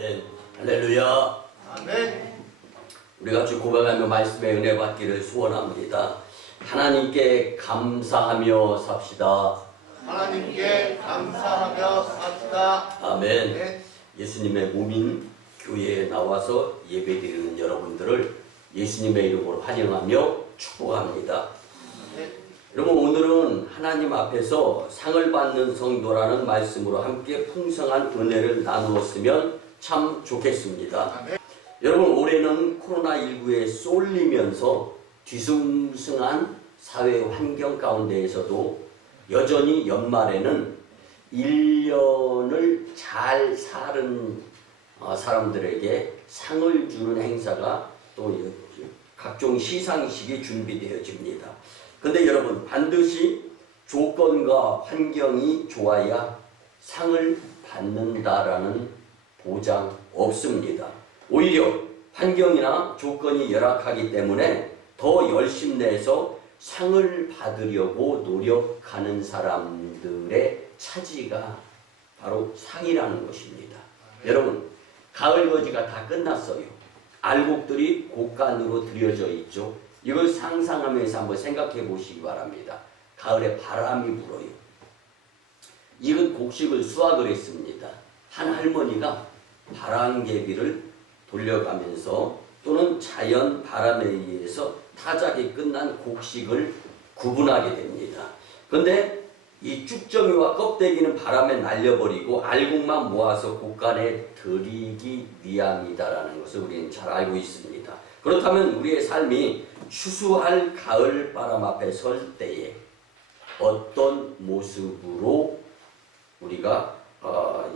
아멘. 할렐루야. 아멘. 우리 같이 고백하며 말씀의 은혜 받기를 소원합니다. 하나님께 감사하며 삽시다. 하나님께 감사하며 삽시다. 아멘. 네. 예수님의 몸인 교회에 나와서 예배드리는 여러분들을 예수님의 이름으로 환영하며 축복합니다. 네. 여러분, 오늘은 하나님 앞에서 상을 받는 성도라는 말씀으로 함께 풍성한 은혜를 나누었으면 참 좋겠습니다. 아멘. 여러분, 올해는 코로나19에 쏠리면서 뒤숭숭한 사회 환경 가운데에서도 여전히 연말에는 1년을 잘 사는 사람들에게 상을 주는 행사가 또 각종 시상식이 준비되어집니다. 근데 여러분, 반드시 조건과 환경이 좋아야 상을 받는다라는 보장 없습니다. 오히려 환경이나 조건이 열악하기 때문에 더 열심 내서 상을 받으려고 노력하는 사람들의 차지가 바로 상이라는 것입니다. 여러분, 가을거지가 다 끝났어요. 알곡들이 곡간으로 들여져 있죠. 이걸 상상하면서 한번 생각해 보시기 바랍니다. 가을에 바람이 불어요. 이건 곡식을 수확을 했습니다. 한 할머니가 바람개비를 돌려가면서 또는 자연 바람에 의해서 타작이 끝난 곡식을 구분하게 됩니다. 그런데 이 쭉정이와 껍데기는 바람에 날려버리고 알곡만 모아서 곡간에 들이기 위함이다라는 것을 우리는 잘 알고 있습니다. 그렇다면 우리의 삶이 추수할 가을 바람 앞에 설 때에 어떤 모습으로 우리가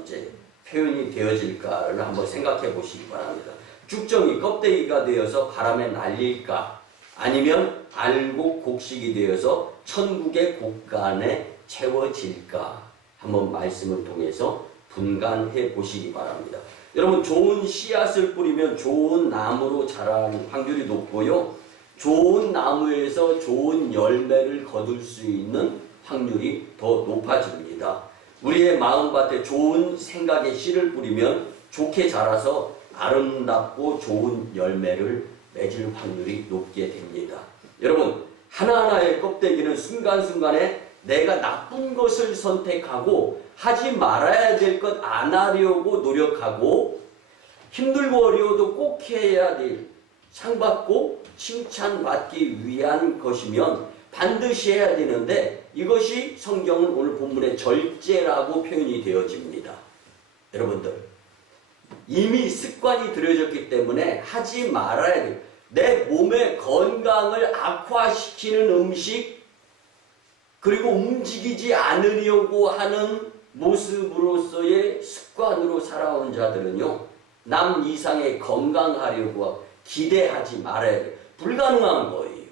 이제 표현이 되어질까를 한번 생각해 보시기 바랍니다. 쭉정이 껍데기가 되어서 바람에 날릴까? 아니면 알곡 곡식이 되어서 천국의 곡간에 채워질까? 한번 말씀을 통해서 분간해 보시기 바랍니다. 여러분, 좋은 씨앗을 뿌리면 좋은 나무로 자라는 확률이 높고요. 좋은 나무에서 좋은 열매를 거둘 수 있는 확률이 더 높아집니다. 우리의 마음밭에 좋은 생각의 씨를 뿌리면 좋게 자라서 아름답고 좋은 열매를 맺을 확률이 높게 됩니다. 여러분, 하나하나의 껍데기는 순간순간에 내가 나쁜 것을 선택하고 하지 말아야 될 것 안 하려고 노력하고 힘들고 어려워도 꼭 해야 될 상받고 칭찬받기 위한 것이면 반드시 해야 되는데 이것이 성경은 오늘 본문의 절제라고 표현이 되어집니다. 여러분들, 이미 습관이 들여졌기 때문에 하지 말아야 돼요. 내 몸의 건강을 악화시키는 음식, 그리고 움직이지 않으려고 하는 모습으로서의 습관으로 살아온 자들은요, 남 이상의 건강하려고 기대하지 말아야 돼요. 불가능한 거예요.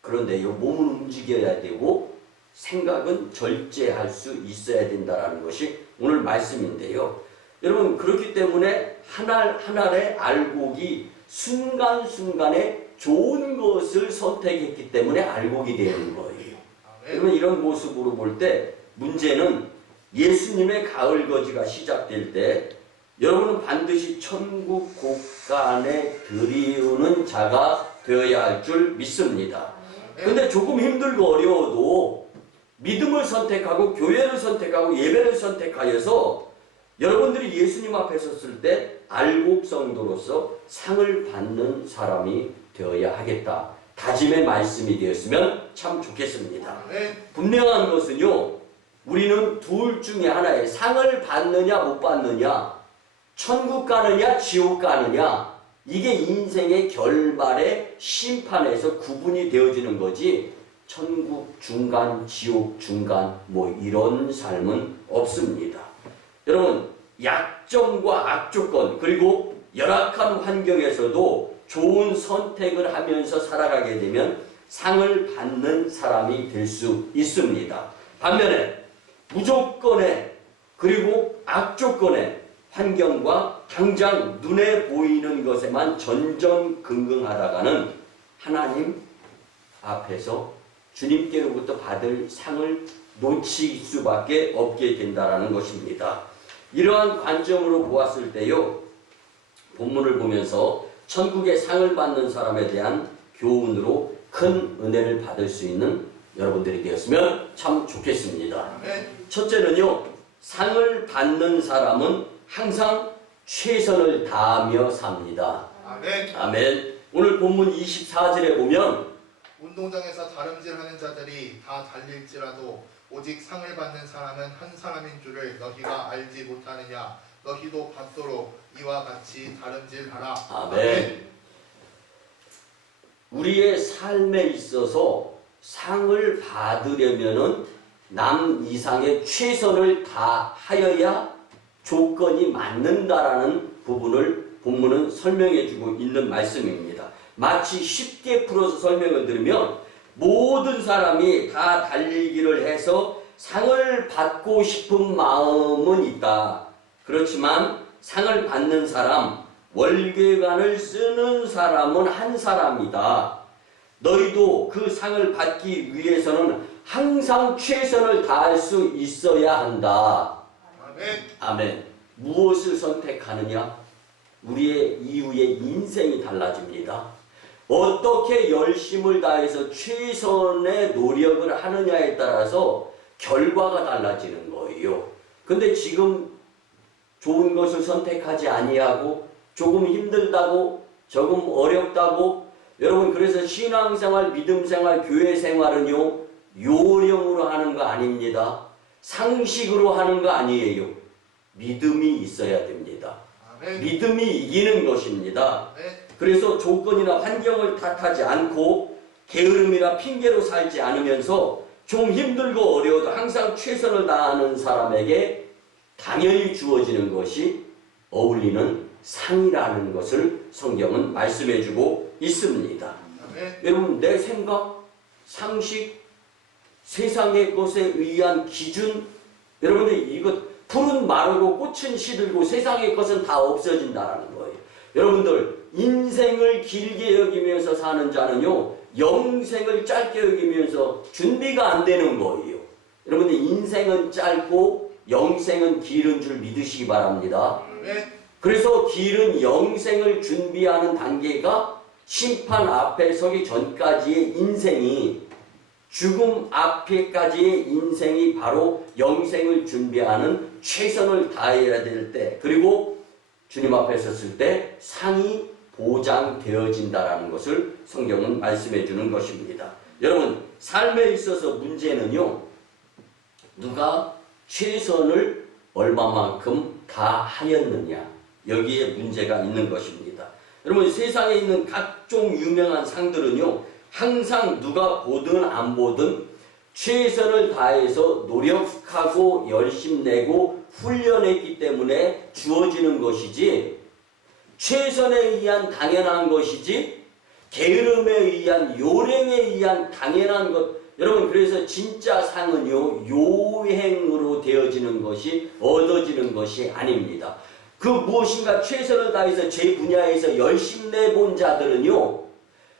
그런데 이 몸은 움직여야 되고 생각은 절제할 수 있어야 된다는 것이 오늘 말씀인데요. 여러분, 그렇기 때문에 한 알 한 알의 알곡이 순간순간에 좋은 것을 선택했기 때문에 알곡이 되는 거예요. 여러분, 이런 모습으로 볼 때 문제는 예수님의 가을거지가 시작될 때 여러분은 반드시 천국 곡간에 들이우는 자가 되어야 할 줄 믿습니다. 근데 조금 힘들고 어려워도 믿음을 선택하고 교회를 선택하고 예배를 선택하여서 여러분들이 예수님 앞에 섰을 때 알곡 성도로서 상을 받는 사람이 되어야 하겠다. 다짐의 말씀이 되었으면 참 좋겠습니다. 분명한 것은요, 우리는 둘 중에 하나에 상을 받느냐 못 받느냐, 천국 가느냐 지옥 가느냐, 이게 인생의 결말의 심판에서 구분이 되어지는 거지 천국 중간 지옥 중간 뭐 이런 삶은 없습니다. 여러분, 약점과 악조건 그리고 열악한 환경에서도 좋은 선택을 하면서 살아가게 되면 상을 받는 사람이 될 수 있습니다. 반면에 무조건의 그리고 악조건의 환경과 당장 눈에 보이는 것에만 전전긍긍하다가는 하나님 앞에서 주님께로부터 받을 상을 놓칠 수밖에 없게 된다는 것입니다. 이러한 관점으로 보았을 때요, 본문을 보면서 천국의 상을 받는 사람에 대한 교훈으로 큰 은혜를 받을 수 있는 여러분들이 되었으면 참 좋겠습니다. 아멘. 첫째는요, 상을 받는 사람은 항상 최선을 다하며 삽니다. 아멘. 아멘. 오늘 본문 24절에 보면 운동장에서 다름질하는 자들이 다 달릴지라도 오직 상을 받는 사람은 한 사람인 줄을 너희가 알지 못하느냐. 너희도 받도록 이와 같이 다름질하라. 아멘. 우리의 삶에 있어서 상을 받으려면은 남 이상의 최선을 다하여야 조건이 맞는다라는 부분을 본문은 설명해주고 있는 말씀입니다. 마치 쉽게 풀어서 설명을 드리면 모든 사람이 다 달리기를 해서 상을 받고 싶은 마음은 있다. 그렇지만 상을 받는 사람, 월계관을 쓰는 사람은 한 사람이다. 너희도 그 상을 받기 위해서는 항상 최선을 다할 수 있어야 한다. 아멘. 아멘. 무엇을 선택하느냐? 우리의 이후의 인생이 달라집니다. 어떻게 열심을 다해서 최선의 노력을 하느냐에 따라서 결과가 달라지는 거예요. 근데 지금 좋은 것을 선택하지 아니하고 조금 힘들다고 조금 어렵다고 여러분 그래서 신앙생활, 믿음생활, 교회생활은요 요령으로 하는 거 아닙니다. 상식으로 하는 거 아니에요. 믿음이 있어야 됩니다. 아멘. 믿음이 이기는 것입니다. 아멘. 그래서 조건이나 환경을 탓하지 않고 게으름이나 핑계로 살지 않으면서 좀 힘들고 어려워도 항상 최선을 다하는 사람에게 당연히 주어지는 것이 어울리는 상이라는 것을 성경은 말씀해주고 있습니다. 아멘. 여러분 내 생각, 상식, 세상의 것에 의한 기준 여러분들 이것 풀은 마르고 꽃은 시들고 세상의 것은 다 없어진다는 거예요. 여러분들 인생을 길게 여기면서 사는 자는요 영생을 짧게 여기면서 준비가 안 되는 거예요. 여러분들 인생은 짧고 영생은 길은 줄 믿으시기 바랍니다. 아멘. 그래서 길은 영생을 준비하는 단계가 심판 앞에 서기 전까지의 인생이 죽음 앞에까지의 인생이 바로 영생을 준비하는 최선을 다해야 될 때 그리고 주님 앞에 섰을 때 상이 보장되어진다라는 것을 성경은 말씀해 주는 것입니다. 여러분 삶에 있어서 문제는요 누가 최선을 얼마만큼 다하였느냐 여기에 문제가 있는 것입니다. 여러분 세상에 있는 각종 유명한 상들은요 항상 누가 보든 안 보든 최선을 다해서 노력하고 열심 내고 훈련했기 때문에 주어지는 것이지 최선에 의한 당연한 것이지 게으름에 의한 요령에 의한 당연한 것 여러분 그래서 진짜 상은요 요행으로 되어지는 것이 얻어지는 것이 아닙니다. 그 무엇인가 최선을 다해서 제 분야에서 열심 내본 자들은요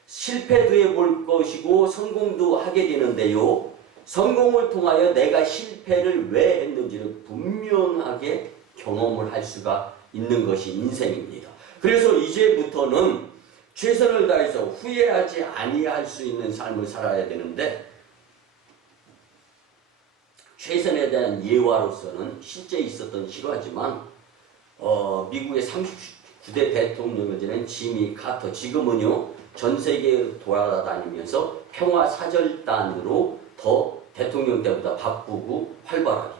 실패도 해볼 것이고 성공도 하게 되는데요 성공을 통하여 내가 실패를 왜 했는지를 분명하게 경험을 할 수가 있는 것이 인생입니다. 그래서 이제부터는 최선을 다해서 후회하지 아니할 수 있는 삶을 살아야 되는데 최선에 대한 예화로서는 실제 있었던 실화지만 미국의 39대 대통령을 지낸 지미 카터 지금은요 전 세계 돌아다니면서 평화사절단으로 더 대통령 때보다 바쁘고 활발하게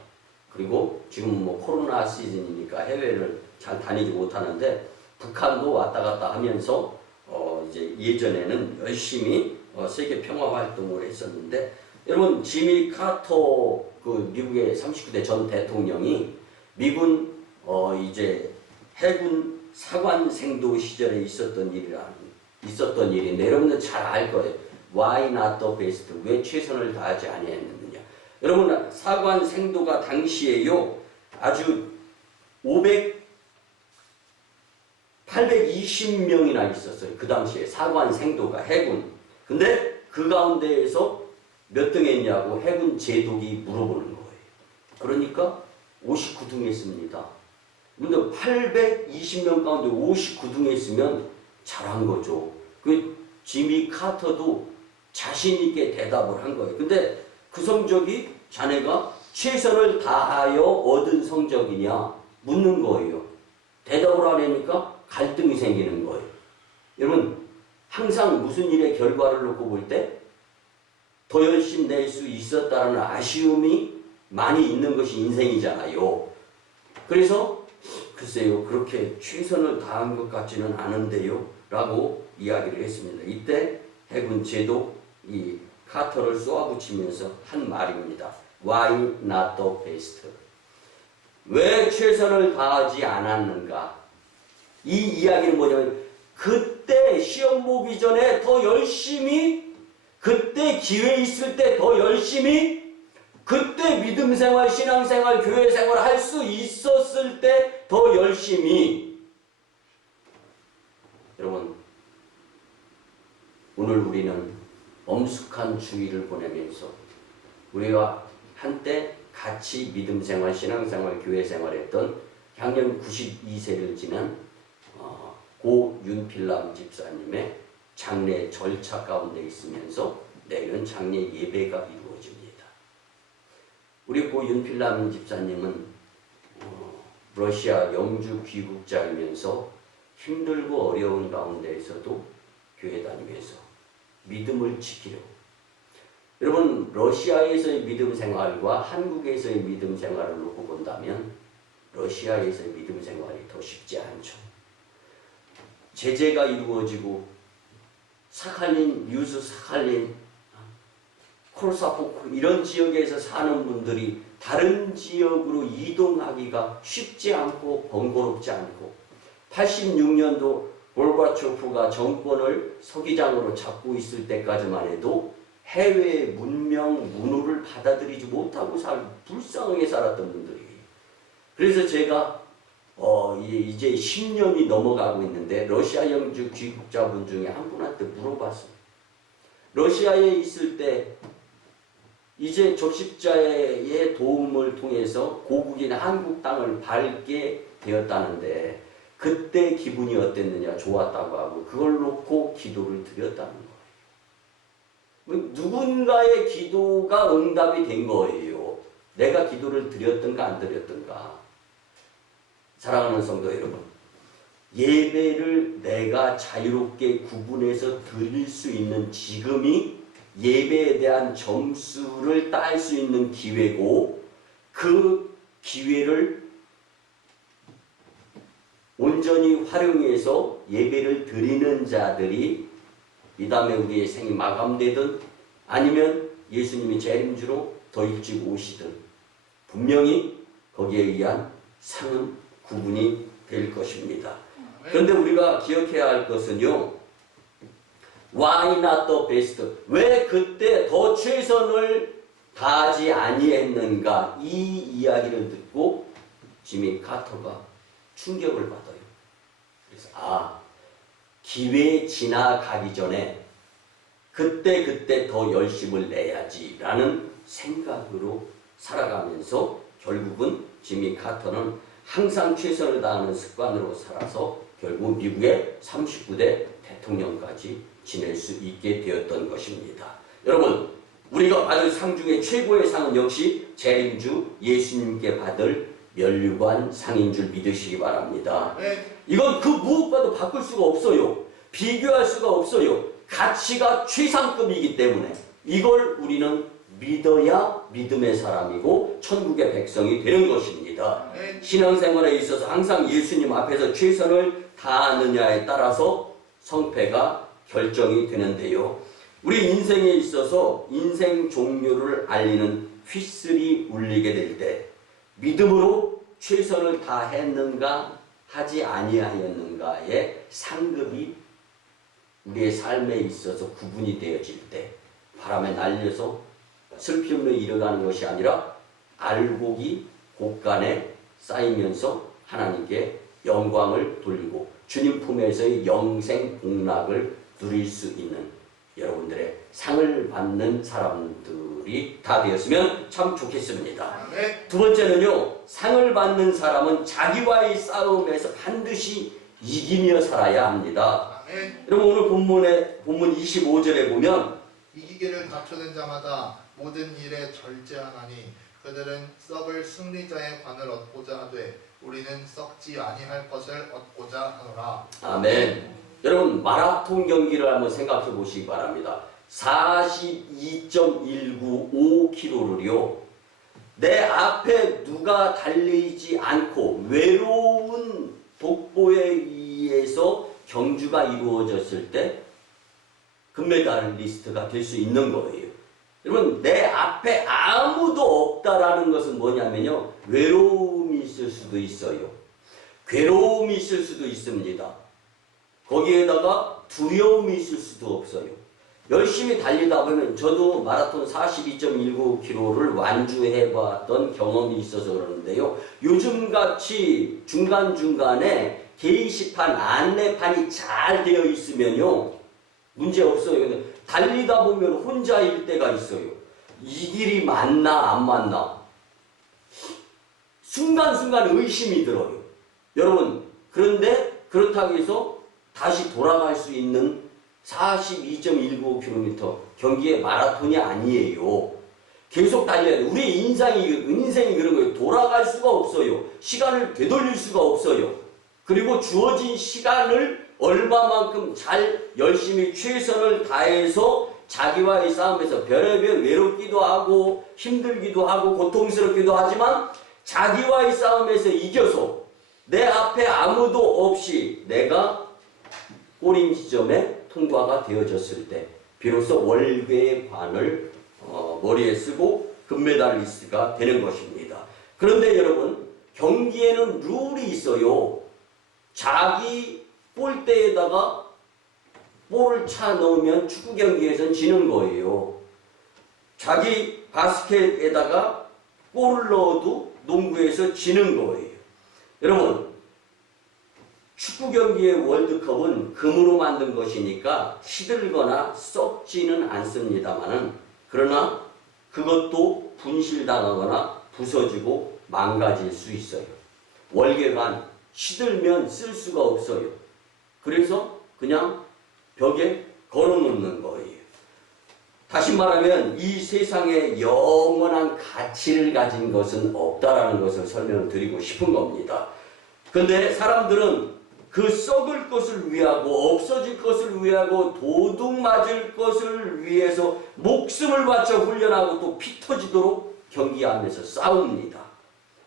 그리고 지금 뭐 코로나 시즌이니까 해외를 잘 다니지 못하는데 북한도 왔다 갔다 하면서 이제 예전에는 열심히 세계 평화 활동을 했었는데 여러분 지미 카터 그 미국의 39대 전 대통령이 미군 이제 해군 사관생도 시절에 있었던 일인데 여러분들 잘 알 거예요. Why not the best? 왜 최선을 다하지 아니했느냐? 여러분 사관생도가 당시에요 아주 820명이나 있었어요. 그 당시에 사관생도가 해군. 근데 그 가운데에서 몇 등 했냐고 해군 제독이 물어보는 거예요. 그러니까 59등 했습니다. 근데 820명 가운데 59등에 있으면 잘한 거죠. 그 지미 카터도 자신 있게 대답을 한 거예요. 근데 그 성적이 자네가 최선을 다하여 얻은 성적이냐 묻는 거예요. 대답을 안 하니까 갈등이 생기는 거예요. 여러분 항상 무슨 일의 결과를 놓고 볼 때 더 열심히 낼 수 있었다는 아쉬움이 많이 있는 것이 인생이잖아요. 그래서 글쎄요 그렇게 최선을 다한 것 같지는 않은데요 라고 이야기를 했습니다. 이때 해군 제도 이 카터를 쏘아붙이면서 한 말입니다. Why not the best? 왜 최선을 다하지 않았는가? 이 이야기는 뭐냐면 그때 시험 보기 전에 더 열심히, 그때 기회 있을 때 더 열심히, 그때 믿음 생활, 신앙 생활, 교회 생활 할 수 있었을 때 더 열심히. 여러분 오늘 우리는 엄숙한 주의를 보내면서 우리가 한때 같이 믿음 생활, 신앙 생활, 교회 생활했던 향년 92세를 지난 고 윤필남 집사님의 장례 절차 가운데 있으면서 내일은 장례 예배가 이루어집니다. 우리 고 윤필남 집사님은 러시아 영주 귀국자이면서 힘들고 어려운 가운데에서도 교회 다니면서 믿음을 지키려고. 여러분 러시아에서의 믿음 생활과 한국에서의 믿음 생활을 놓고 본다면 러시아에서의 믿음 생활이 더 쉽지 않죠. 제재가 이루어지고 사칼린, 유수 사칼린, 콜사포크 이런 지역에서 사는 분들이 다른 지역으로 이동하기가 쉽지 않고 번거롭지 않고 86년도 골바초프가 정권을 서기장으로 잡고 있을 때까지만 해도 해외의 문명, 문호를 받아들이지 못하고 불쌍하게 살았던 분들이에요. 그래서 제가 이제 10년이 넘어가고 있는데 러시아 영주 귀국자분 중에 한 분한테 물어봤어요. 러시아에 있을 때 이제 적십자의 도움을 통해서 고국인 한국 땅을 밟게 되었다는데 그때 기분이 어땠느냐, 좋았다고 하고 그걸 놓고 기도를 드렸다는 거예요. 누군가의 기도가 응답이 된 거예요. 내가 기도를 드렸던가 안 드렸던가. 사랑하는 성도 여러분, 예배를 내가 자유롭게 구분해서 드릴 수 있는 지금이 예배에 대한 점수를 딸 수 있는 기회고 그 기회를 온전히 활용해서 예배를 드리는 자들이 이 다음에 우리의 생이 마감되든 아니면 예수님이 재림주로 더 일찍 오시든 분명히 거기에 의한 상은 구분이 될 것입니다. 그런데 우리가 기억해야 할 것은요. Why not the best? 왜 그때 더 최선을 다하지 아니했는가? 이 이야기를 듣고 지미 카터가 충격을 받아요. 그래서 기회 지나가기 전에 그때 더 열심을 내야지라는 생각으로 살아가면서 결국은 지미 카터는 항상 최선을 다하는 습관으로 살아서 결국 미국의 39대 대통령까지 지낼 수 있게 되었던 것입니다. 여러분, 우리가 받을 상 중에 최고의 상은 역시 재림주 예수님께 받을 면류관 상인 줄 믿으시기 바랍니다. 이건 그 무엇과도 바꿀 수가 없어요. 비교할 수가 없어요. 가치가 최상급이기 때문에 이걸 우리는 믿어야 믿음의 사람이고 천국의 백성이 되는 것입니다. 신앙생활에 있어서 항상 예수님 앞에서 최선을 다하느냐에 따라서 성패가 결정이 되는데요. 우리 인생에 있어서 인생 종료를 알리는 휘슬이 울리게 될 때 믿음으로 최선을 다했는가 하지 아니하였는가의 상급이 우리의 삶에 있어서 구분이 되어질 때 바람에 날려서 슬피 없는 잃어가는 것이 아니라 알곡이 곳간에 쌓이면서 하나님께 영광을 돌리고 주님 품에서의 영생 복락을 누릴 수 있는 여러분들의 상을 받는 사람들이 다 되었으면 참 좋겠습니다. 아멘. 두 번째는요, 상을 받는 사람은 자기와의 싸움에서 반드시 이기며 살아야 합니다. 아멘. 여러분 오늘 본문 25절에 보면 이기기를 다투는 자마다 모든 일에 절제하나니 그들은 썩을 승리자의 관을 얻고자 하되 우리는 썩지 아니할 것을 얻고자 하노라. 아멘. 여러분 마라톤 경기를 한번 생각해 보시기 바랍니다. 42.195km를요. 내 앞에 누가 달리지 않고 외로운 독보에 의해서 경주가 이루어졌을 때 금메달리스트가 될 수 있는 거예요. 여러분 내 앞에 아무도 없다라는 것은 뭐냐면요. 외로움이 있을 수도 있어요. 괴로움이 있을 수도 있습니다. 거기에다가 두려움이 있을 수도 없어요. 열심히 달리다 보면 저도 마라톤 42.19km를 완주해봤던 경험이 있어서 그러는데요. 요즘같이 중간중간에 게시판, 안내판이 잘 되어 있으면요. 문제 없어요. 근데 달리다 보면 혼자일 때가 있어요. 이 길이 맞나 안 맞나. 순간순간 의심이 들어요. 여러분 그런데 그렇다고 해서 다시 돌아갈 수 있는 42.19km 경기의 마라톤이 아니에요. 계속 달려야 돼요. 우리의 인생이 그런 거예요. 돌아갈 수가 없어요. 시간을 되돌릴 수가 없어요. 그리고 주어진 시간을 얼마만큼 잘 열심히 최선을 다해서 자기와의 싸움에서 별의별 외롭기도 하고 힘들기도 하고 고통스럽기도 하지만 자기와의 싸움에서 이겨서 내 앞에 아무도 없이 내가 꼬림 지점에 통과가 되어졌을 때 비로소 월계의 관을 머리에 쓰고 금메달리스트가 되는 것입니다. 그런데 여러분 경기에는 룰이 있어요. 자기 골대에다가 볼을 차 넣으면 축구 경기에선 지는 거예요. 자기 바스켓에다가 볼을 넣어도 농구에서 지는 거예요. 여러분 축구 경기의 월드컵은 금으로 만든 것이니까 시들거나 썩지는 않습니다만은 그러나 그것도 분실당하거나 부서지고 망가질 수 있어요. 월계관 시들면 쓸 수가 없어요. 그래서 그냥 벽에 걸어놓는 거예요. 다시 말하면 이 세상에 영원한 가치를 가진 것은 없다라는 것을 설명을 드리고 싶은 겁니다. 그런데 사람들은 그 썩을 것을 위하고 없어질 것을 위하고 도둑 맞을 것을 위해서 목숨을 바쳐 훈련하고 또 피 터지도록 경기하면서 싸웁니다.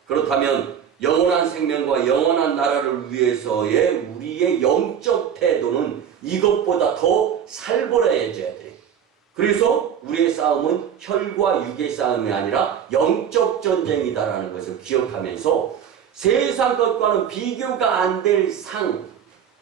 그렇다면 영원한 생명과 영원한 나라를 위해서의 우리의 영적 태도는 이것보다 더 살벌해져야 돼요. 그래서 우리의 싸움은 혈과 육의 싸움이 아니라 영적 전쟁이다라는 것을 기억하면서 세상 것과는 비교가 안 될 상,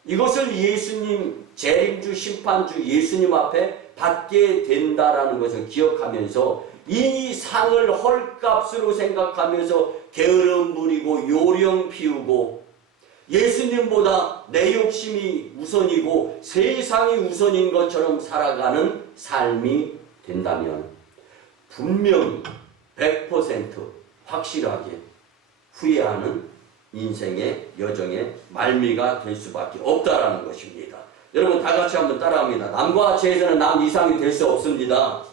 이것을 예수님, 재림주, 심판주 예수님 앞에 받게 된다라는 것을 기억하면서 이 상을 헐값으로 생각하면서 게으름 부리고 요령 피우고 예수님보다 내 욕심이 우선이고 세상이 우선인 것처럼 살아가는 삶이 된다면 분명히 100% 확실하게 후회하는 인생의 여정의 말미가 될 수밖에 없다라는 것입니다. 여러분 다 같이 한번 따라합니다. 남과 같이 해서는 남 이상이 될 수 없습니다.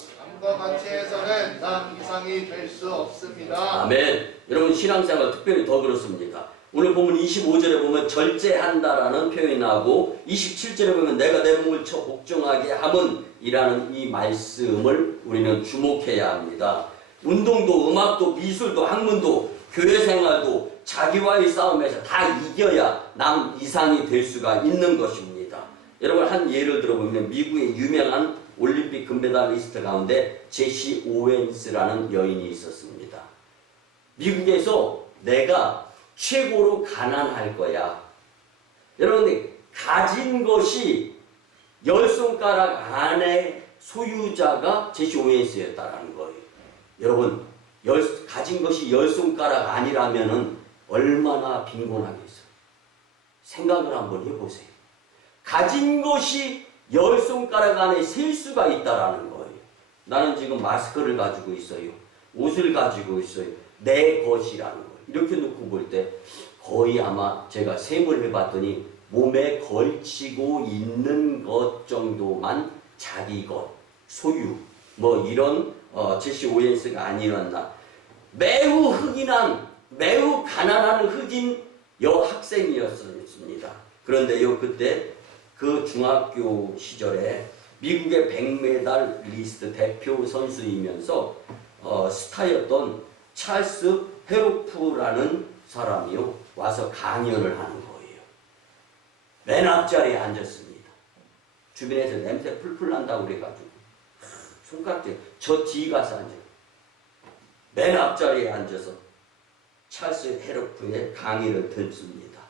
남과 같이 해서는 남 이상이 될 수 없습니다. 아멘. 여러분 신앙생활 특별히 더 그렇습니다. 오늘 보면 25절에 보면 절제한다라는 표현이 나오고 27절에 보면 내가 내 몸을 복종하게 함은 이라는 이 말씀을 우리는 주목해야 합니다. 운동도 음악도 미술도 학문도 교회 생활도 자기와의 싸움에서 다 이겨야 남 이상이 될 수가 있는 것입니다. 여러분 한 예를 들어보면 미국의 유명한 올림픽 금메달리스트 가운데 제시 오웬스라는 여인이 있었습니다. 미국에서 내가 최고로 가난할 거야. 여러분 가진 것이 10손가락 안에 소유자가 제시 오웬스였다는 거예요. 여러분 가진 것이 10손가락 아니라면은 얼마나 빈곤하겠어요. 생각을 한번 해보세요. 가진 것이 열 손가락 안에 셀 수가 있다라는 거예요. 나는 지금 마스크를 가지고 있어요. 옷을 가지고 있어요. 내 것이라는 거예요. 이렇게 놓고 볼 때 거의 아마 제가 셈을 해봤더니 몸에 걸치고 있는 것 정도만 자기 것, 소유, 뭐 이런 제시 오웬스가 아니었나. 매우 흑인한, 매우 가난한 흑인 여학생이었습니다. 그런데요, 그때 그 중학교 시절에 미국의 100m 리스트 대표 선수이면서 스타였던 찰스 헤로프라는 사람이요 와서 강연을 하는 거예요. 맨 앞자리에 앉았습니다. 주변에서 냄새 풀풀 난다고 그래가지고 손가락질 저 뒤에 가서 앉아요. 맨 앞자리에 앉아서 찰스 헤로프의 강의를 듣습니다.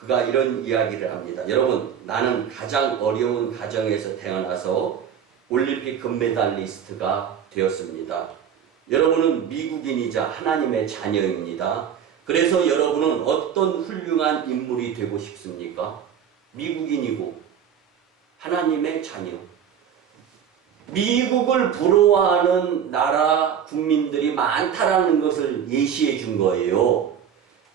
그가 이런 이야기를 합니다. 여러분, 나는 가장 어려운 가정에서 태어나서 올림픽 금메달리스트가 되었습니다. 여러분은 미국인이자 하나님의 자녀입니다. 그래서 여러분은 어떤 훌륭한 인물이 되고 싶습니까? 미국인이고 하나님의 자녀. 미국을 부러워하는 나라 국민들이 많다라는 것을 예시해 준 거예요.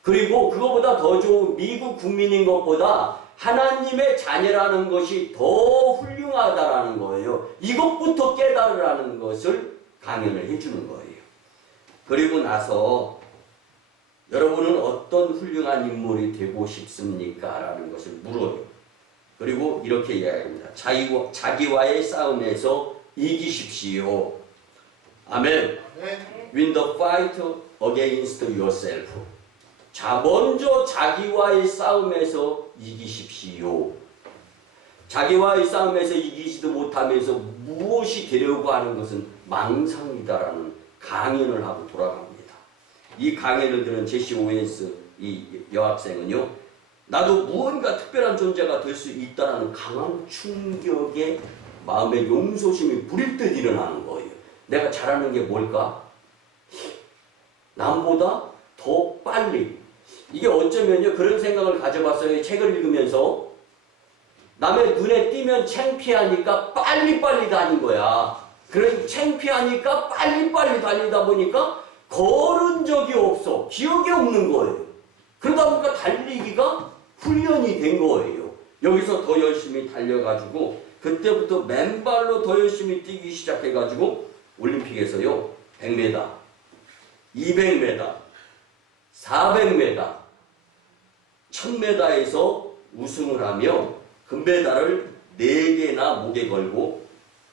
그리고 그것보다 더 좋은 미국 국민인 것보다 하나님의 자녀라는 것이 더 훌륭하다라는 거예요. 이것부터 깨달으라는 것을 강연을 해주는 거예요. 그리고 나서 여러분은 어떤 훌륭한 인물이 되고 싶습니까? 라는 것을 물어요. 그리고 이렇게 이야기합니다. 자기와의 싸움에서 이기십시오. 아멘. Win the fight against yourself. 자, 먼저 자기와의 싸움에서 이기십시오. 자기와의 싸움에서 이기지도 못하면서 무엇이 되려고 하는 것은 망상이다라는 강연을 하고 돌아갑니다. 이 강연을 들은 제시 오웬스 이 여학생은요, 나도 무언가 특별한 존재가 될 수 있다라는 강한 충격에 마음의 용소심이 부릴 듯 일어나는 거예요. 내가 잘하는 게 뭘까? 남보다 더 빨리. 이게 어쩌면요, 그런 생각을 가져봤어요. 책을 읽으면서 남의 눈에 띄면 창피하니까 빨리빨리 다닌 거야. 그래서 창피하니까 빨리빨리 달리다 보니까 걸은 적이 없어. 기억이 없는 거예요. 그러다 보니까 달리기가 훈련이 된 거예요. 여기서 더 열심히 달려가지고 그때부터 맨발로 더 열심히 뛰기 시작해가지고 올림픽에서요 100m, 200m, 400m, 1000m에서 우승을 하며 금메달을 4개나 목에 걸고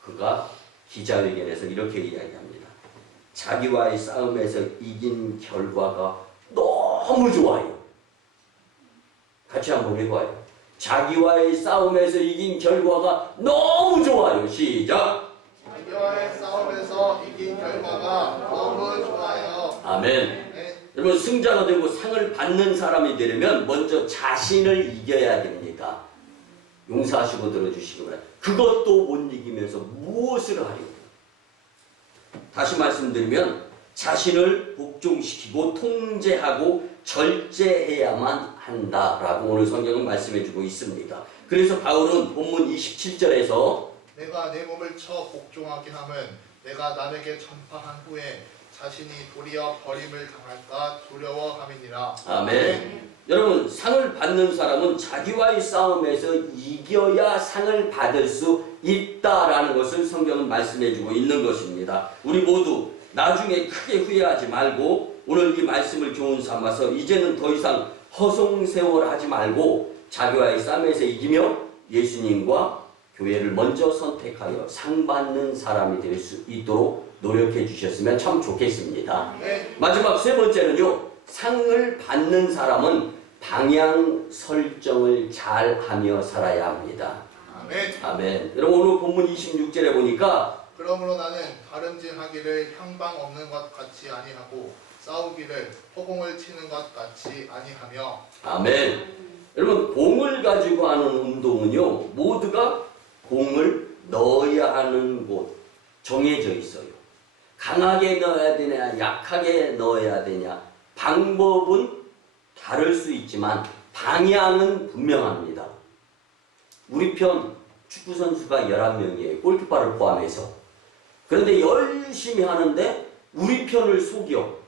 그가 기자회견에서 이렇게 이야기합니다. 자기와의 싸움에서 이긴 결과가 너무 좋아요. 같이 한번 해봐요. 자기와의 싸움에서 이긴 결과가 너무 좋아요. 시작! 자기와의 싸움에서 이긴 결과가 너무 좋아요. 아멘. 네. 여러분, 승자가 되고 상을 받는 사람이 되려면 먼저 자신을 이겨야 됩니다. 용서하시고 들어주시기 바랍니다. 그것도 못 이기면서 무엇을 하려고? 다시 말씀드리면 자신을 복종시키고 통제하고 절제해야만 한다라고 오늘 성경은 말씀해주고 있습니다. 그래서 바울은 본문 27절에서 내가 내 몸을 쳐 복종하게 함은 내가 남에게 전파한 후에 자신이 도리어 버림을 당할까 두려워함이니라. 아멘. 여러분, 상을 받는 사람은 자기와의 싸움에서 이겨야 상을 받을 수 있다라는 것을 성경은 말씀해주고 있는 것입니다. 우리 모두 나중에 크게 후회하지 말고 오늘 이 말씀을 교훈 삼아서 이제는 더 이상 허송세월하지 말고 자기와의 싸움에서 이기며 예수님과 교회를 먼저 선택하여 상 받는 사람이 될 수 있도록 노력해 주셨으면 참 좋겠습니다. 네. 마지막 세 번째는요, 상을 받는 사람은 방향 설정을 잘 하며 살아야 합니다. 아멘. 아멘. 여러분, 오늘 본문 26절에 보니까 그러므로 나는 다름질하기를 향방 없는 것 같이 아니하고 싸우기를 허공을 치는 것 같이 아니하며. 아멘. 여러분, 공을 가지고 하는 운동은요, 모두가 공을 넣어야 하는 곳 정해져 있어요. 강하게 넣어야 되냐, 약하게 넣어야 되냐, 방법은 다를 수 있지만 방향은 분명합니다. 우리 편 축구 선수가 11명이에요. 골키퍼를 포함해서. 그런데 열심히 하는데 우리 편을 속여.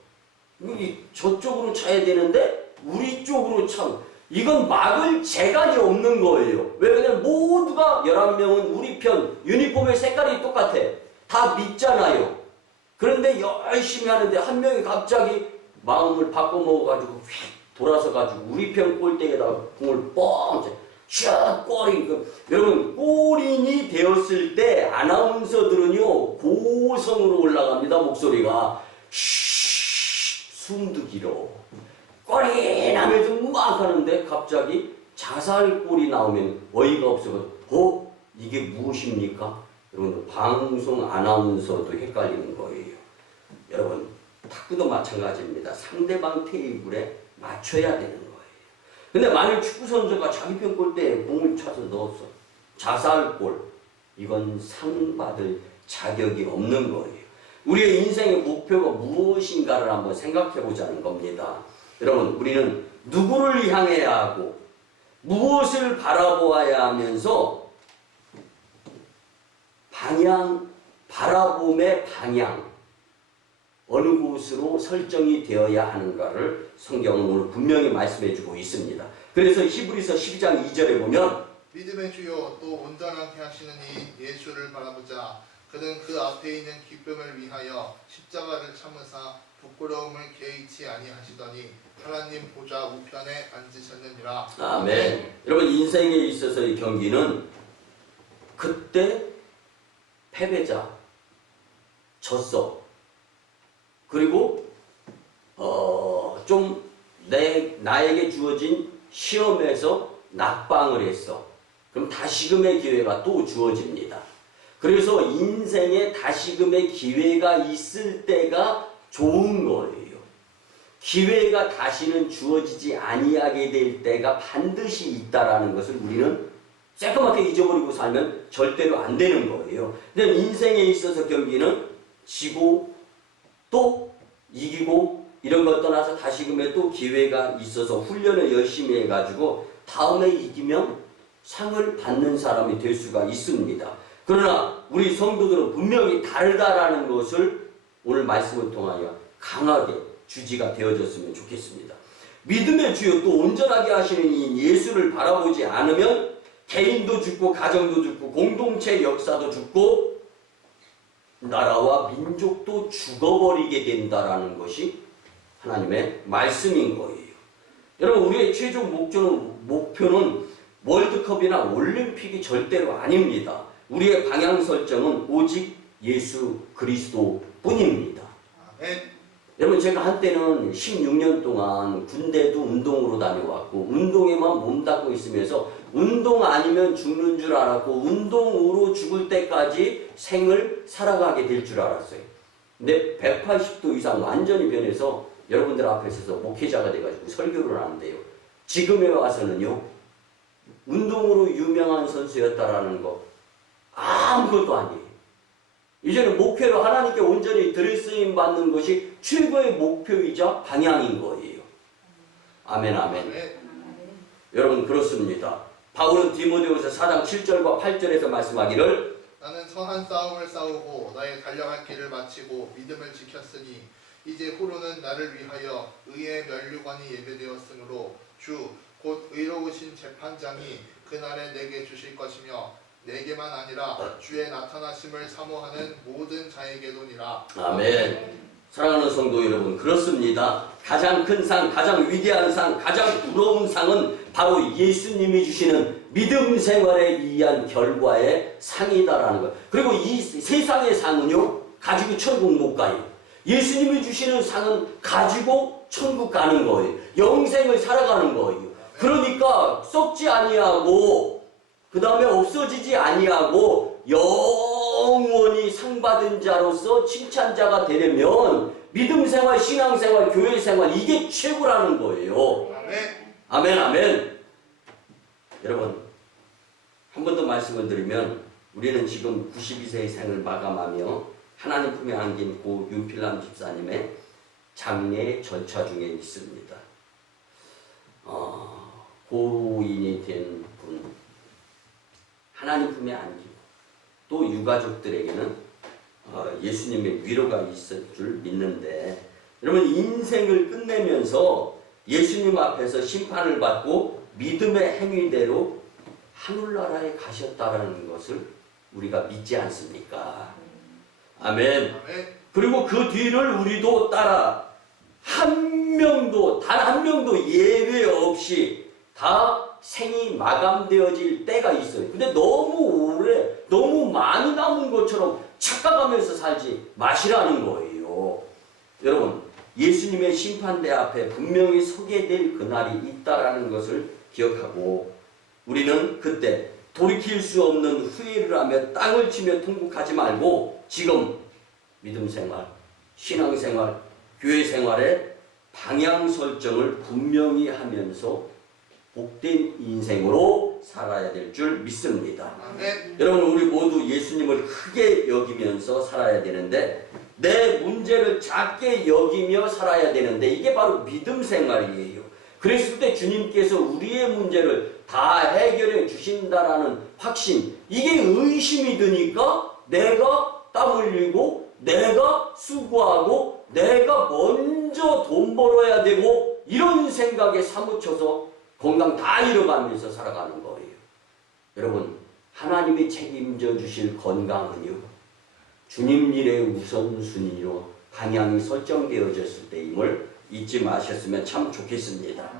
저쪽으로 차야 되는데 우리 쪽으로 차. 이건 막을 재간이 없는 거예요. 왜? 그냥 모두가 11명은 우리 편 유니폼의 색깔이 똑같아. 다 믿잖아요. 그런데 열심히 하는데 한 명이 갑자기 마음을 바꿔먹어가지고 휙 돌아서가지고 우리 편 골대에다가 공을 뻥 샷 골이. 여러분, 골인이 되었을 때 아나운서들은요 고성으로 올라갑니다. 목소리가 숨도 길어. 골인 하면서 막 하는데 갑자기 자살골이 나오면 어이가 없어서 이게 무엇입니까? 여러분, 방송 아나운서도 헷갈리는 거예요. 여러분, 탁구도 마찬가지입니다. 상대방 테이블에 맞춰야 되는 거예요. 근데 만약 축구 선수가 자기 편 골대에 공을 차서 넣었어. 자살골. 이건 상 받을 자격이 없는 거예요. 우리의 인생의 목표가 무엇인가를 한번 생각해 보자는 겁니다. 여러분, 우리는 누구를 향해야 하고 무엇을 바라보아야 하면서 바라봄의 방향, 어느 곳으로 설정이 되어야 하는가를 성경은 오늘 분명히 말씀해 주고 있습니다. 그래서 히브리서 12장 2절에 보면 믿음의 주요 또 온전하게 하시는 이 예수를 바라보자. 그는 그 앞에 있는 기쁨을 위하여 십자가를 참으사 부끄러움을 개의치 아니하시더니 하나님 보좌 우편에 앉으셨느니라. 아멘. 여러분, 인생에 있어서의 경기는 그때 패배자, 졌어. 그리고 좀 나에게 주어진 시험에서 낙방을 했어. 그럼 다시금의 기회가 또 주어집니다. 그래서 인생에 다시금의 기회가 있을 때가 좋은 거예요. 기회가 다시는 주어지지 아니하게 될 때가 반드시 있다라는 것을 우리는 새까맣게 잊어버리고 살면 절대로 안 되는 거예요. 근데 인생에 있어서 경기는 지고 또 이기고 이런 것 떠나서 다시금에 또 기회가 있어서 훈련을 열심히 해가지고 다음에 이기면 상을 받는 사람이 될 수가 있습니다. 그러나 우리 성도들은 분명히 다르다라는 것을 오늘 말씀을 통하여 강하게 주지가 되어졌으면 좋겠습니다. 믿음의 주요 또 온전하게 하시는 이 예수를 바라보지 않으면 개인도 죽고 가정도 죽고 공동체 역사도 죽고 나라와 민족도 죽어버리게 된다라는 것이 하나님의 말씀인 거예요. 여러분, 우리의 최종 목표는 월드컵이나 올림픽이 절대로 아닙니다. 우리의 방향 설정은 오직 예수 그리스도 뿐입니다. 아멘. 여러분, 제가 한때는 16년 동안 군대도 운동으로 다녀왔고 운동에만 몸담고 있으면서 운동 아니면 죽는 줄 알았고 운동으로 죽을 때까지 생을 살아가게 될 줄 알았어요. 근데 180도 이상 완전히 변해서 여러분들 앞에 서서 목회자가 돼가지고 설교를 하는데요. 지금에 와서는요, 운동으로 유명한 선수였다라는 거 아무것도 아니에요. 이제는 목회로 하나님께 온전히 들쓰임 받는 것이 최고의 목표이자 방향인 거예요. 아멘, 아멘. 아멘. 여러분, 그렇습니다. 바울은 디모데후서 4장 7절과 8절에서 말씀하기를 나는 선한 싸움을 싸우고 나의 달려갈 길을 마치고 믿음을 지켰으니 이제 후로는 나를 위하여 의의 면류관이 예배되었으므로 주 곧 의로우신 재판장이 그날에 내게 주실 것이며 내게만 아니라 주의 나타나심을 사모하는 모든 자에게도니라. 아멘. 사랑하는 성도 여러분, 그렇습니다. 가장 큰 상, 가장 위대한 상, 가장 부러운 상은 바로 예수님이 주시는 믿음 생활에 의한 결과의 상이다라는 것. 그리고 이 세상의 상은요, 가지고 천국 못 가요. 예수님이 주시는 상은 가지고 천국 가는 거예요. 영생을 살아가는 거예요. 그러니까 썩지 아니하고 그 다음에 없어지지 아니하고 영원히 상받은 자로서 칭찬자가 되려면 믿음 생활, 신앙 생활, 교회 생활 이게 최고라는 거예요. 아멘. 아멘, 아멘. 여러분, 한 번 더 말씀을 드리면 우리는 지금 92세의 생을 마감하며 하나님 품에 안긴 고 윤필남 집사님의 장례 절차 중에 있습니다. 고인이 된 분, 하나님 품에 안기고 또 유가족들에게는 예수님의 위로가 있을 줄 믿는데, 여러분 인생을 끝내면서 예수님 앞에서 심판을 받고 믿음의 행위대로 하늘나라에 가셨다라는 것을 우리가 믿지 않습니까? 아멘. 그리고 그 뒤를 우리도 따라 한 명도, 단 한 명도 예외 없이 다 생이 마감되어질 때가 있어요. 근데 너무 오래, 너무 많이 남은 것처럼 착각하면서 살지 마시라는 거예요. 여러분, 예수님의 심판대 앞에 분명히 서게 될 그날이 있다라는 것을 기억하고, 우리는 그때 돌이킬 수 없는 후회를 하며 땅을 치며 통곡하지 말고 지금 믿음 생활, 신앙 생활, 교회 생활의 방향 설정을 분명히 하면서 복된 인생으로 살아야 될 줄 믿습니다. 네. 여러분, 우리 모두 예수님을 크게 여기면서 살아야 되는데, 내 문제를 작게 여기며 살아야 되는데, 이게 바로 믿음 생활이에요. 그랬을 때 주님께서 우리의 문제를 다 해결해 주신다라는 확신, 이게 의심이 드니까 내가 땀 흘리고 내가 수고하고 내가 먼저 돈 벌어야 되고 이런 생각에 사무쳐서 건강 다 잃어가면서 살아가는 거예요. 여러분, 하나님이 책임져 주실 건강은요, 주님 일의 우선순위로 방향이 설정되어졌을 때임을 잊지 마셨으면 참 좋겠습니다.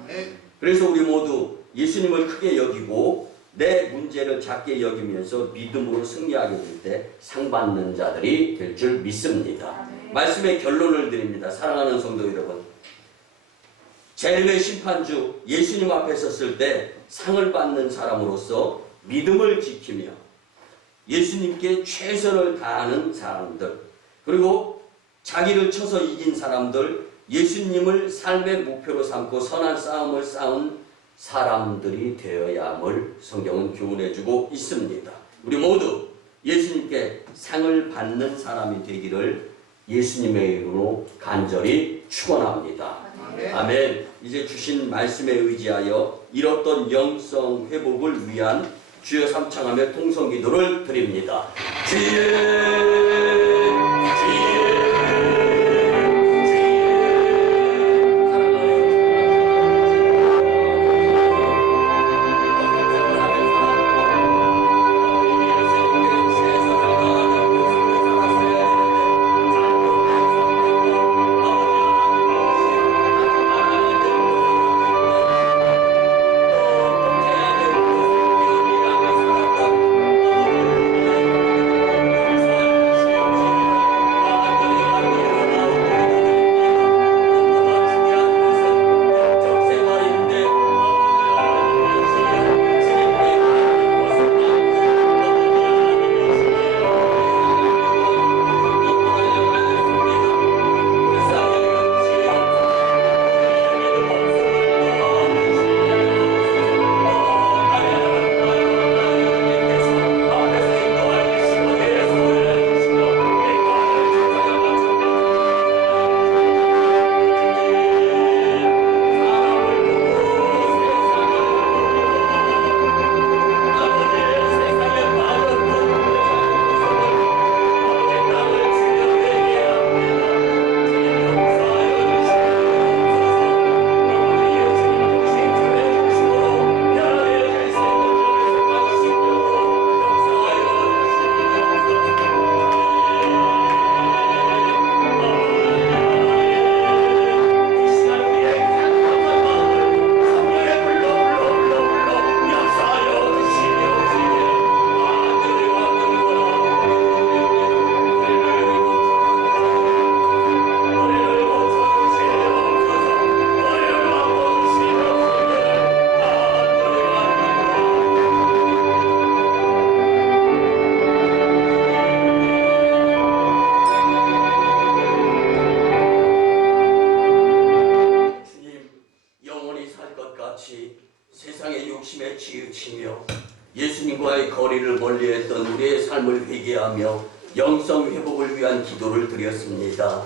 그래서 우리 모두 예수님을 크게 여기고 내 문제를 작게 여기면서 믿음으로 승리하게 될 때 상 받는 자들이 될 줄 믿습니다. 말씀의 결론을 드립니다. 사랑하는 성도 여러분, 재림의 심판주 예수님 앞에 섰을 때 상을 받는 사람으로서 믿음을 지키며 예수님께 최선을 다하는 사람들, 그리고 자기를 쳐서 이긴 사람들, 예수님을 삶의 목표로 삼고 선한 싸움을 싸운 사람들이 되어야 함을 성경은 교훈해주고 있습니다. 우리 모두 예수님께 상을 받는 사람이 되기를 예수님의 이름으로 간절히 축원합니다. 아멘. 이제 주신 말씀에 의지하여 이뤘던 영성 회복을 위한 주여 삼창하며 통성기도를 드립니다. 주여 세상의 욕심에 치우치며 예수님과의 거리를 멀리했던 우리의 삶을 회개하며 영성 회복을 위한 기도를 드렸습니다.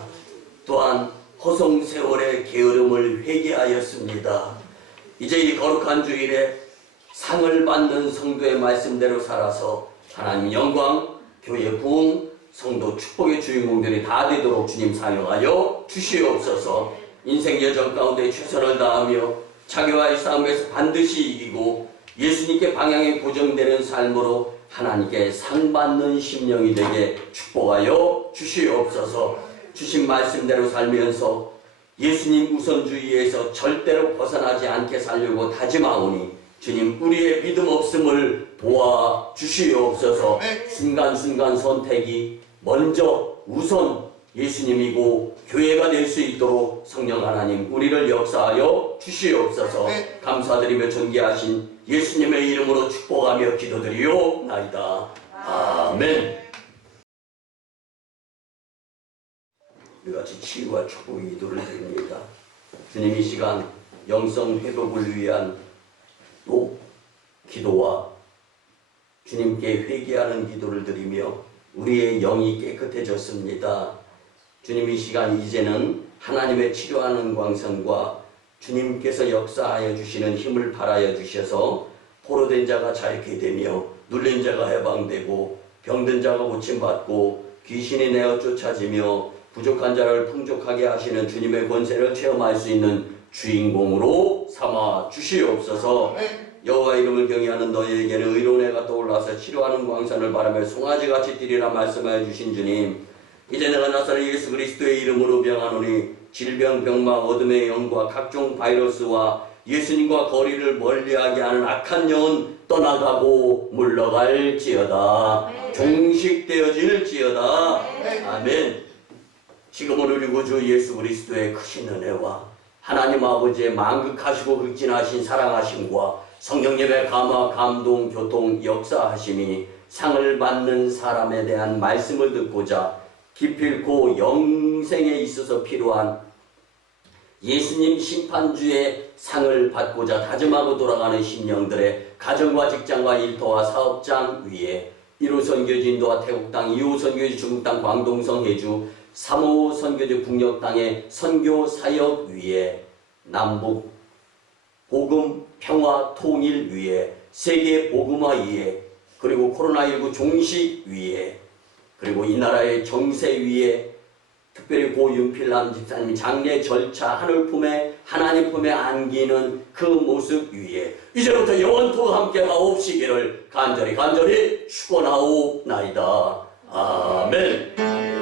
또한 허송세월의 게으름을 회개하였습니다. 이제 이 거룩한 주일에 상을 받는 성도의 말씀대로 살아서 하나님 영광, 교회 부흥, 성도 축복의 주인공들이 다 되도록 주님 사용하여 주시옵소서. 인생 여정 가운데 최선을 다하며 자기와의 싸움에서 반드시 이기고 예수님께 방향이 고정되는 삶으로 하나님께 상 받는 심령이 되게 축복하여 주시옵소서. 주신 말씀대로 살면서 예수님 우선주의에서 절대로 벗어나지 않게 살려고 다짐하오니 주님 우리의 믿음 없음을 도와 주시옵소서. 순간순간 선택이 먼저 우선 예수님이고 교회가 될 수 있도록 성령 하나님 우리를 역사하여 주시옵소서. 감사드리며 존귀하신 예수님의 이름으로 축복하며 기도드리오나이다. 아멘. 우리같이 치유와 축복의 기도를 드립니다. 주님 이 시간 영성 회복을 위한 또 기도와 주님께 회개하는 기도를 드리며 우리의 영이 깨끗해졌습니다. 주님 이 시간 이제는 하나님의 치료하는 광선과 주님께서 역사하여 주시는 힘을 발하여 주셔서 포로된 자가 자유케 되며 눌린 자가 해방되고 병든 자가 고침받고 귀신이 내어 쫓아지며 부족한 자를 풍족하게 하시는 주님의 권세를 체험할 수 있는 주인공으로 삼아 주시옵소서. 여호와 이름을 경외하는 너희에게는 의로운 해가 떠올라서 치료하는 광선을 바라며 송아지같이 뛰리라 말씀하여 주신 주님, 이제 내가 나사렛 예수 그리스도의 이름으로 명하노니 질병, 병마, 어둠의 영과 각종 바이러스와 예수님과 거리를 멀리하게 하는 악한 영은 떠나가고 물러갈지어다. 종식되어질지어다. 아멘. 지금은 우리 구주 예수 그리스도의 크신 은혜와 하나님 아버지의 만극하시고 극진하신 사랑하심과 성령님의 감화, 감동, 교통, 역사하심이 상을 받는 사람에 대한 말씀을 듣고자 기필코 영생에 있어서 필요한 예수님 심판주의 상을 받고자 다짐하고 돌아가는 심령들의 가정과 직장과 일터와 사업장 위에 1호 선교지 인도와 태국 땅, 2호 선교지 중국 땅, 광동성 해주, 3호 선교지 북녘 땅의 선교 사역 위에 남북 복음 평화 통일 위에 세계 복음화 위에 그리고 코로나19 종식 위에 그리고 이 나라의 정세 위에 특별히 고 윤필남 집사님이 장례 절차 하늘 품에 하나님 품에 안기는 그 모습 위에 이제부터 영원토록 함께 하옵시기를 간절히 축원하옵나이다. 아멘.